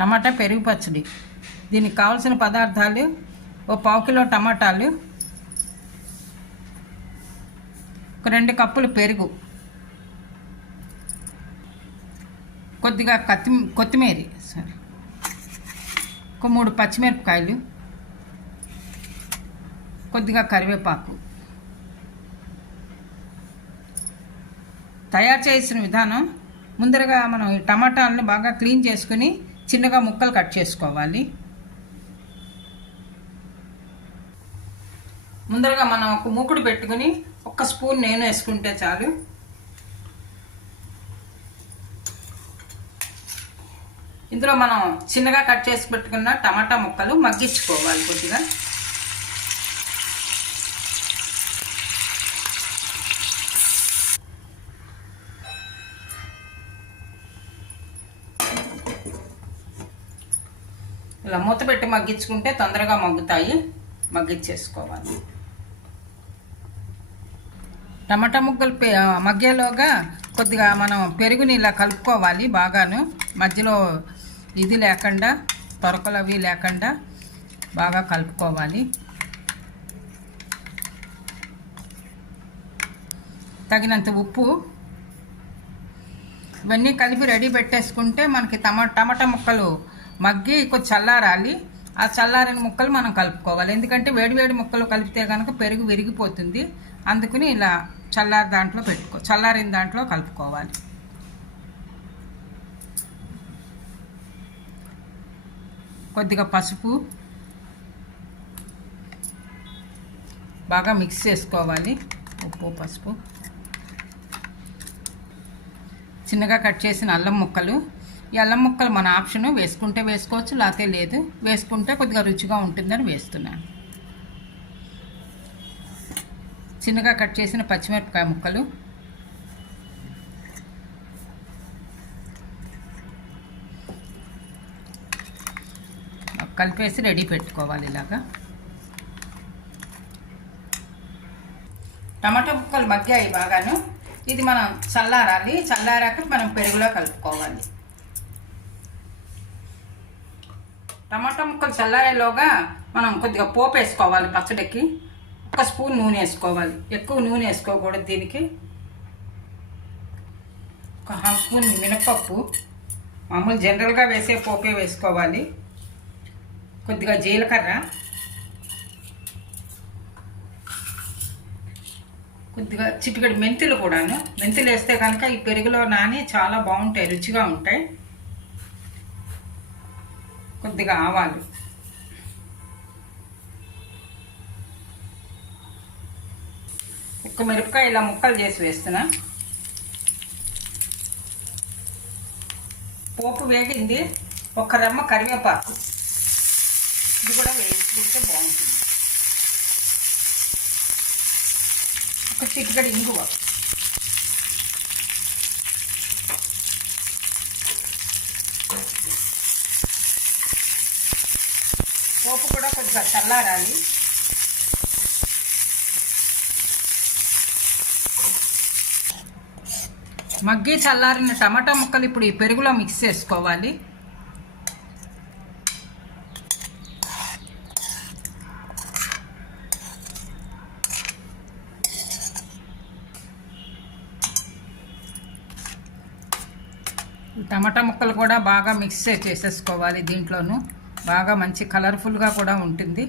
టమాటా పెరుగు పచ్చడి. దీనికి కావాల్సిన పదార్థాలు ఓ పావు కిలో టమాటాలు ఒక రెండు కప్పులు పెరుగు కొద్దిగా కత్తి కొత్తిమీర సరే ఒక మూడు పచ్చిమిరపకాయలు కొద్దిగా కరివేపాకు. తయారు చేసిన విధానం ముందరగా మనం ఈ టమాటాలను బాగా క్లీన్ చేసుకుని చిన్నగా ముక్కలు కట్ చేసుకోవాలి. ముందరగా మనం ఒక మూకుడు పెట్టుకుని ఒక స్పూన్ నేను వేసుకుంటే చాలు. ఇందులో మనం చిన్నగా కట్ చేసి పెట్టుకున్న టమాటా ముక్కలు మగ్గించుకోవాలి కొద్దిగా. ఇలా మూత పెట్టి మగ్గించుకుంటే తొందరగా మగ్గుతాయి. మగ్గించేసుకోవాలి. టమాటా ముక్కలు పె- మగ్గేలోగా కొద్దిగా మనం పెరుగుని ఇలా కలుపుకోవాలి బాగాను. మధ్యలో ఇది లేకుండా తొరకలు అవి లేకుండా బాగా కలుపుకోవాలి. తగినంత ఉప్పు. ఇవన్నీ కలిపి రెడీ పెట్టేసుకుంటే మనకి టమా టమాటా ముక్కలు మగ్గి కొంచెం చల్లారాలి ఆ చల్లారిన ముక్కలు మనం కలుపుకోవాలి. ఎందుకంటే వేడివేడి ముక్కలు కలిపితే కనుక పెరుగు విరిగిపోతుంది. అందుకని ఇలా చల్లారి దాంట్లో పెట్టుకో చల్లారిన దాంట్లో కలుపుకోవాలి. కొద్దిగా పసుపు బాగా మిక్స్ చేసుకోవాలి. ఉప్పు పసుపు. చిన్నగా కట్ చేసిన అల్లం ముక్కలు ఎల్ల ముక్కలు మన ఆప్షన్ వేసుకుంటే వేసుకోవచ్చు లేకపోతే లేదు. వేసుకుంటే కొద్దిగా రుచిగా ఉంటుందని వేస్తున్నాను. చిన్నగా కట్ చేసిన పచ్చిమిరపకాయ ముక్కలు. కలిపేసి రెడీ పెట్టుకోవాలి ఇలాగా. టమాటా ముక్కలు మగ్గాయి బాగాను. ఇది మనం చల్లారాలి. చల్లారాక మనం పెరుగులో కలుపుకోవాలి. టమాటా ముక్కలు చల్లారేలోగా మనం కొద్దిగా పోపు వేసుకోవాలి పచ్చడికి. ఒక స్పూన్ నూనె వేసుకోవాలి. ఎక్కువ నూనె వేసుకోకూడదు దీనికి. ఒక హాఫ్ స్పూన్ మినపప్పు. మామూలు జనరల్గా వేసే పోపే వేసుకోవాలి. కొద్దిగా జీలకర్ర. కొద్దిగా చిటికడి మెంతులు కూడాను. మెంతులు వేస్తే కనుక ఈ పెరుగులో నాని చాలా బాగుంటాయి రుచిగా ఉంటాయి. కొద్దిగా ఆవాలు. ఒక్క మిరపకాయ ఇలా ముక్కలు చేసి వేస్తున్నా. పోపు వేగింది. ఒక రెమ్మ కరివేపాకు. ఇది కూడా వేసుకుంటే బాగుంటుంది. ఒక చిటికడి ఇంగువ. పోపు కూడా కొద్దిగా చల్లారాలి. మగ్గి చల్లారిన టమాటా ముక్కలు ఇప్పుడు ఈ పెరుగులో మిక్స్ చేసుకోవాలి. టమాటా ముక్కలు కూడా బాగా మిక్స్ చేసేసుకోవాలి దీంట్లోనూ. బాగా మంచి కలర్ఫుల్గా కూడా ఉంటుంది.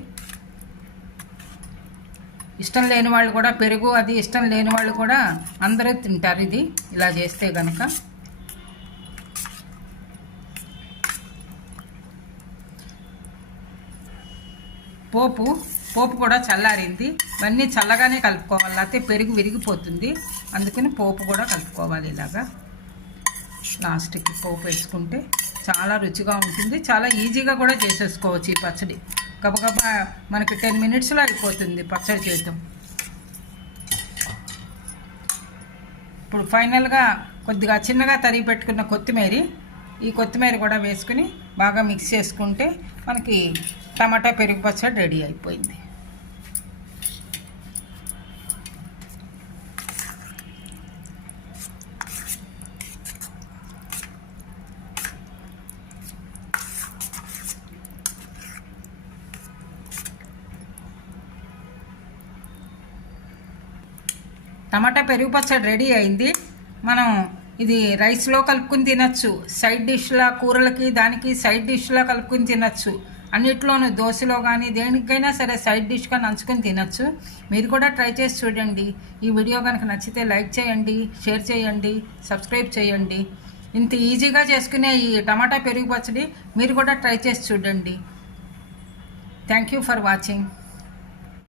ఇష్టం లేని వాళ్ళు కూడా పెరుగు అది ఇష్టం లేని వాళ్ళు కూడా అందరూ తింటారు ఇది. ఇలా చేస్తే కనుక పోపు పోపు కూడా చల్లారింది. ఇవన్నీ చల్లగానే కలుపుకోవాలి లేకపోతే పెరుగు విరిగిపోతుంది. అందుకని పోపు కూడా కలుపుకోవాలి ఇలాగా. లాస్ట్కి పోపు వేసుకుంటే చాలా రుచిగా ఉంటుంది. చాలా ఈజీగా కూడా చేసేసుకోవచ్చు ఈ పచ్చడి. గబగబా మనకి టెన్ మినిట్స్లో అయిపోతుంది పచ్చడి చేద్దాం ఇప్పుడు ఫైనల్గా కొద్దిగా చిన్నగా తరిగి పెట్టుకున్న కొత్తిమీర ఈ కొత్తిమీర కూడా వేసుకుని బాగా మిక్స్ చేసుకుంటే మనకి టమాటా పెరుగు పచ్చడి రెడీ అయిపోయింది. టమాటా పెరుగు పచ్చడి రెడీ అయింది. మనం ఇది రైస్లో కలుపుకుని తినచ్చు. సైడ్ డిష్లా కూరలకి దానికి సైడ్ డిష్లా కలుపుకుని తినచ్చు. అన్నిట్లోనూ దోశలో కానీ దేనికైనా సరే సైడ్ డిష్గా నంచుకొని తినచ్చు. మీరు కూడా ట్రై చేసి చూడండి. ఈ వీడియో కనుక నచ్చితే లైక్ చేయండి షేర్ చేయండి సబ్స్క్రైబ్ చేయండి. ఇంత ఈజీగా చేసుకునే ఈ టమాటా పెరుగు పచ్చడి మీరు కూడా ట్రై చేసి చూడండి. Thank you for watching.